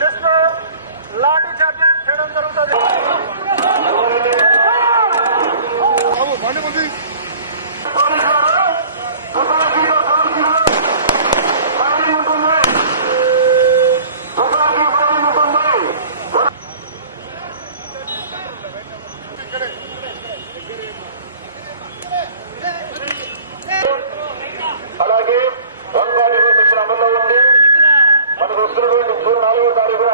Next lathi charge చేయడం జరుగుతుంది. అలాగే 144 సెక్షన్ అమల్లో ఉంది. మనకు వస్తున్నటువంటి జూన్ 4వ తారీఖున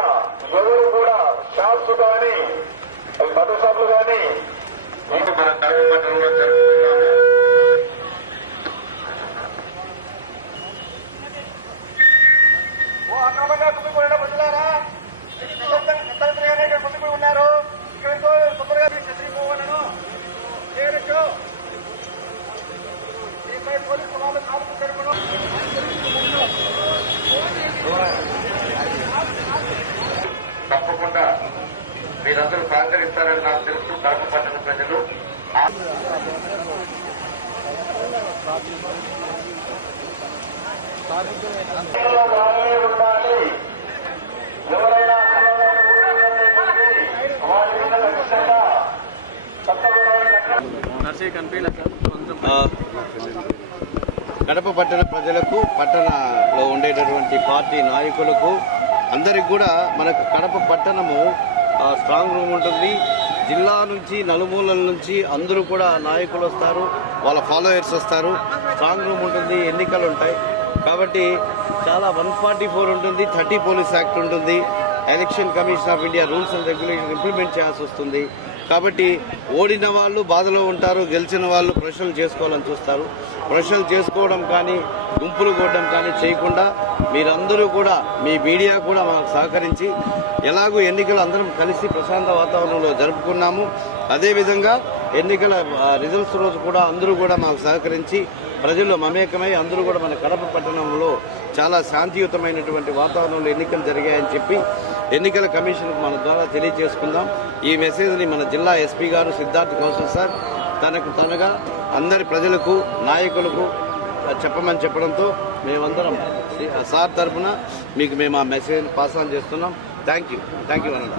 ఎవరు కూడా షాప్స్ కానీ బట్టల షాపులు కానీ మన కడప పట్టణంలో జరుపుతున్నాము. అక్రమంగా కుమ్మిపోయిన ప్రజలారా కుమ్మిపోయి ఉన్నారు. ఇక్కడ శుభ్రంగా చచ్చిపోవాలను చేయొచ్చు. దీనిపై పోలీసు వాళ్ళు కాల్పు జరపడం తప్పకుండా మీరందరూ సహకరిస్తారని నాకు తెలుసు. కడప పట్టణ ప్రజలు ఉండాలి. ఎవరైనా కడప పట్టణ ప్రజలకు, పట్టణంలో ఉండేటటువంటి పార్టీ నాయకులకు అందరికి కూడా మనకు కడప పట్టణము స్ట్రాంగ్ రూమ్ ఉంటుంది. జిల్లా నుంచి నలుమూలల నుంచి అందరూ కూడా నాయకులు వస్తారు, వాళ్ళ ఫాలోయర్స్ వస్తారు. స్ట్రాంగ్ రూమ్ ఉంటుంది, ఎన్నికలు ఉంటాయి కాబట్టి చాలా 144 ఉంటుంది, 30 పోలీస్ యాక్ట్ ఉంటుంది, election commission of India rules and regulation implement చేయాల్సి వస్తుంది. కాబట్టి ఓడిన వాళ్ళు బాధలో ఉంటారు, గెలిచిన వాళ్ళు ప్రశ్నలు చేసుకోవాలని చూస్తారు. ప్రశ్నలు చేసుకోవడం కానీ గుంపులు కొట్టడం కానీ చేయకుండా మీరందరూ కూడా, మీ మీడియా కూడా మాకు సహకరించి ఎలాగూ ఎన్నికలు అందరం కలిసి ప్రశాంత వాతావరణంలో జరుపుకున్నాము. అదేవిధంగా ఎన్నికల రిజల్ట్స్ రోజు కూడా అందరూ కూడా మాకు సహకరించి ప్రజల్లో మమేకమై అందరూ కూడా మన కడప పట్టణంలో చాలా శాంతియుతమైనటువంటి వాతావరణంలో ఎన్నికలు జరిగాయని చెప్పి ఎన్నికల కమిషన్కు మన ద్వారా తెలియజేసుకుందాం. ఈ మెసేజ్ని మన జిల్లా ఎస్పీ గారు సిద్ధార్థ్ కౌశల్ సార్ తనగా అందరి ప్రజలకు, నాయకులకు చెప్పమని చెప్పడంతో మేమందరం సార్ తరఫున మీకు మేము ఆ మెసేజ్ పాస్ ఆన్ చేస్తున్నాం. థ్యాంక్ యూ అన్న.